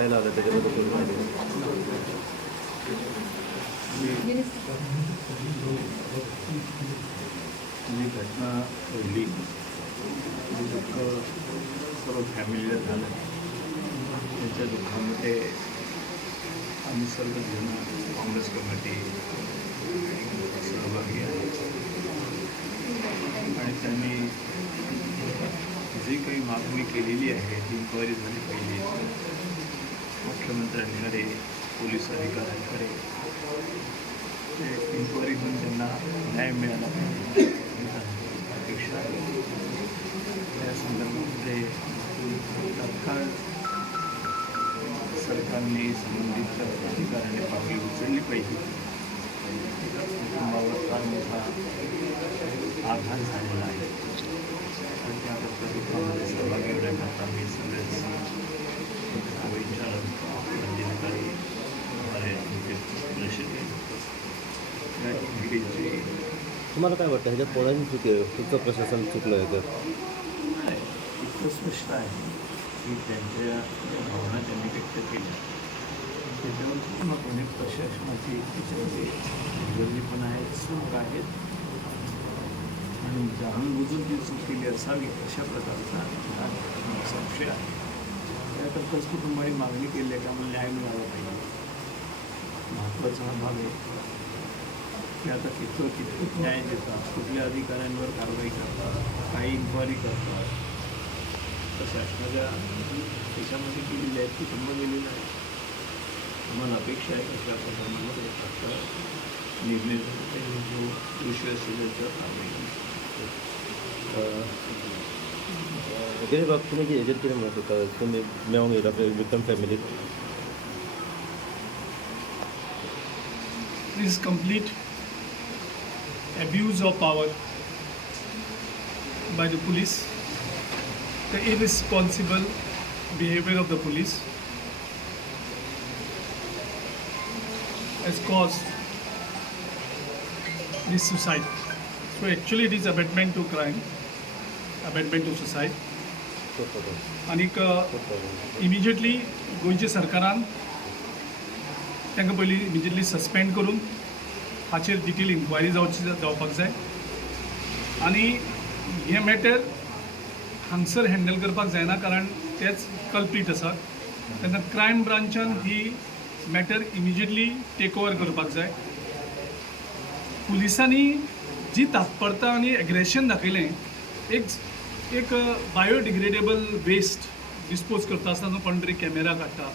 भेटायला आलं त्याच्याबद्दल थोडी माहिती जी घटना घडली दुःख सर्व फॅमिलीला झालं. त्याच्या दुःखामध्ये आम्ही सर्वजण काँग्रेस कमिटी सहभागी आहे आणि त्यांनी जी काही मागणी केलेली आहे ती इन्क्वायरी झाली पाहिजे. मुख्यमंत्र्यांकडे पोलीस अधिकाऱ्यांकडे इन्क्वायरी होऊन त्यांना न्याय मिळाला पाहिजे अपेक्षा आहे. त्या संदर्भामध्ये तात्काळ सरकारने संबंधित अधिकाऱ्याने पावले उचलली पाहिजे. कुटुंबावर फार मोठा आघात झालेला आहे आणि त्याबद्दल दुःखामध्ये सहभागी होण्याकरता मी सगळेच विचारक जिल्हाधिकारी हमारे तुम्हाला काय वाटतं ह्याच्यात कोणाची चुकी आहे? तुमचं प्रशासन चुकलं आहे तर इतकं स्पष्ट आहे की त्यांच्या भावना त्यांनी व्यक्त केल्या त्याच्यावर पूर्णपणे प्रशासनाची त्याच्यामध्ये गरजेपण आहेत, चूक आहेत आणि जाणूनबुजून ती चूक केली असावी अशा प्रकारचा संशय आहे. त्याकरताच कुटुंबाने मागणी केली आहे की आम्हाला न्याय मिळाला पाहिजे. महत्त्वाचा हा भाग आहे की आता कितपत न्याय देतात, कुठल्या अधिकाऱ्यांवर कारवाई करतात, काही इन्क्वायरी करतात, तर शासनाच्या देशामध्ये केलेली आहेत, कुटुंब गेलेलं आहे. आम्हाला अपेक्षा आहे अशा प्रकरणामध्ये तात्काळ निर्णय जो विषय असेल त्याच्यावर कारवाई वगैरे बाब तुम्ही जे एजंट किती म्हणत होता तुम्ही मेळून येता विक्रम family is complete abuse of power by the police, the irresponsible behavior of the police has caused this suicide. So actually it is abetment to crime, abetment to suicide. आणि इमिजिएटली गोंयच्या सरकारान तांकां पयलीं इमिजिएटली सस्पेंड करून हाचेर detail inquiry जावपाक जाय आनी हे मॅटर हांगसर हँडल करपाक जायना कारण तेच कल्प्रीट आसा. तेन्ना क्रायम ब्रांचान ही मॅटर इमिजिएटली टेक ओवर करपाक जाय. पुलिसांनी जी तात्परता आनी एग्रेशन दाखयलें एक बायोडिग्रेडेबल वेस्ट डिस्पोज करता आसतना कोण तरी कॅमेरा काडटा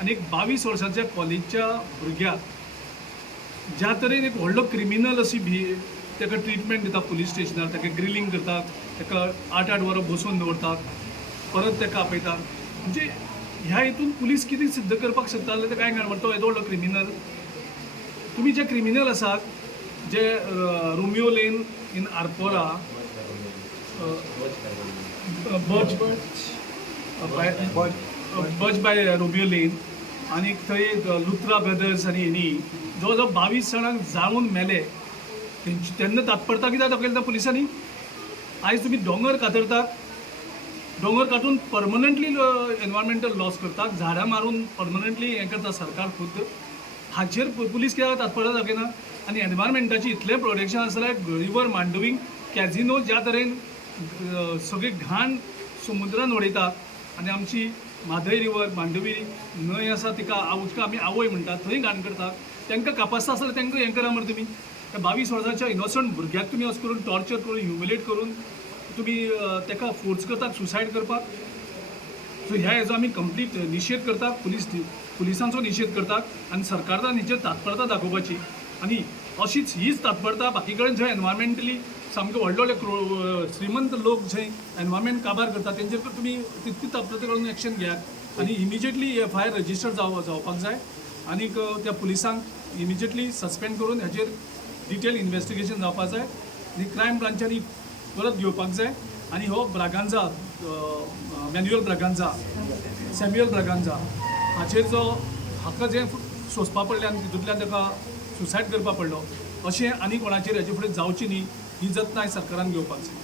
आनी एक 22 वर्सांच्या कॉलेजच्या भुरग्याक ज्या तरेन एक व्हडलो क्रिमिनल अशी ताका ट्रिटमेंट दिता पुलीस स्टेशनार, ताका ग्रिलींग करतात, ताका 8-8 वरां बसोवन दवरतात, परत ताका आपयतात. म्हणजे ह्या हितून पुलीस कितें सिद्ध करपाक शकता जाल्यार तें कांय जाणा. तो येदो व्हडलो क्रिमिनल तुमी जे क्रिमिनल आसात जे रोमियो लेन इन आरपोरा बच बाय रोमियो लेन आनी थंय लुत्रा ब्रदर्स आनी हेणी जवळ जवळ 22 जाणांक जाळून मेले. तेन्ना तात्परता कित्याक दाखयता पुलिसांनी? आयज तुमी दोंगर कातरतात, दोंगर कातून परमनंटली एनवायरमेंटल लॉस करतात, झाडां मारून परमनंटली हें करता सरकार खुद्द. हाचेर पुलीस कित्याक तात्परता दाखयना? आनी एनवायरमेंटाची इतलें प्रोटेक्शन आसा जाल्यार रिवर मांडवी कॅझिनो ज्या तरेन सगळी घाण समुद्रान उडयतात आनी आमची म्हादय रिवर मांडवी न्हंय आसा तिका आमी आवय म्हणटात, थंय घाण करतात. तांकां कापासता आसल्यार तांकां हें करा मरे तुमी. त्या 22 वर्सांच्या इनोसंट भुरग्याक तुमी असं करून टॉर्चर करून ह्युमिलेट करून तुमी ताका फोर्स करतात सुसायड करपाक. सो ह्या हेजो आमी कंप्लीट निशेध करतात, पुलिसांचो निशेध करतात आनी सरकारान हेचेर तात्परता दाखोवपाची. आनी अशीच हीच तात्परता बाकी कडेन जंय एनवायरमेंटली सामके व्हडले व्हडले श्रीमंत लोक जंय एनवायरमेंट काबार करतात तेंचेर तुमी तितली तात्परता करून एक्शन घेयात आनी इमिजिएटली FIR रजिस्टर जावपाक जाय आनी त्या पुलिसांक इमिजिएटली सस्पेंड करून हेचेर डिटेल इन्वेस्टिगेशन जावपाक जाय आनी क्रायम ब्रांचांनी परत घेवपाक जाय. आनी हो ब्रागांजा मॅन्युअल ब्रागांजा सॅम्युअल ब्रागांजा हाचेर जो हाका जें सोंसपा पडलें आनी तितूंतल्यान ताका सुसायड करपा पडलो अशें आनी कोणाचेर हेजे फुडें जावची न्ही ही जतनाय सरकारान घेवपाक जाय.